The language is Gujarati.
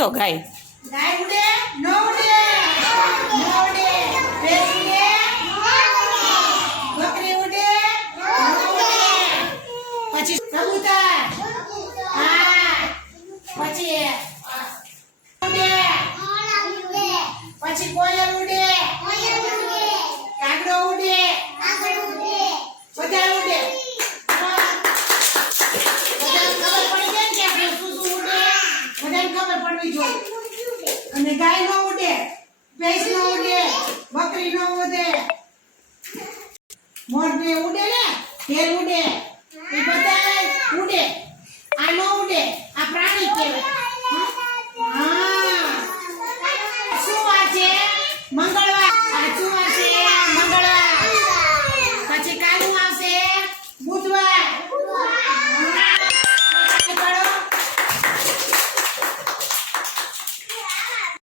છો ગાય? ગાય ઉડે ન ઉડે? ન ઉડે. ભેંસ ઉડે? બકરી ઉડે? ન ઉડે. પછી કબૂતર? હા. પછી ઉડે? પછી કોયલ ઉડે? કાગડો ઉડે? બધા ઉડે. બધાને ખબર પડવી જોઈએ. અને ગાય નો ઉડે, ભેંસ નો ઉડે, બકરી નો ઉડે, મોરને ઉડે ને, ઢેર ઉડે, એ બધા ઉડે. આ નો ઉડે, આ પ્રાણી કહેવાય. હા. શું વાત છે? મંગળ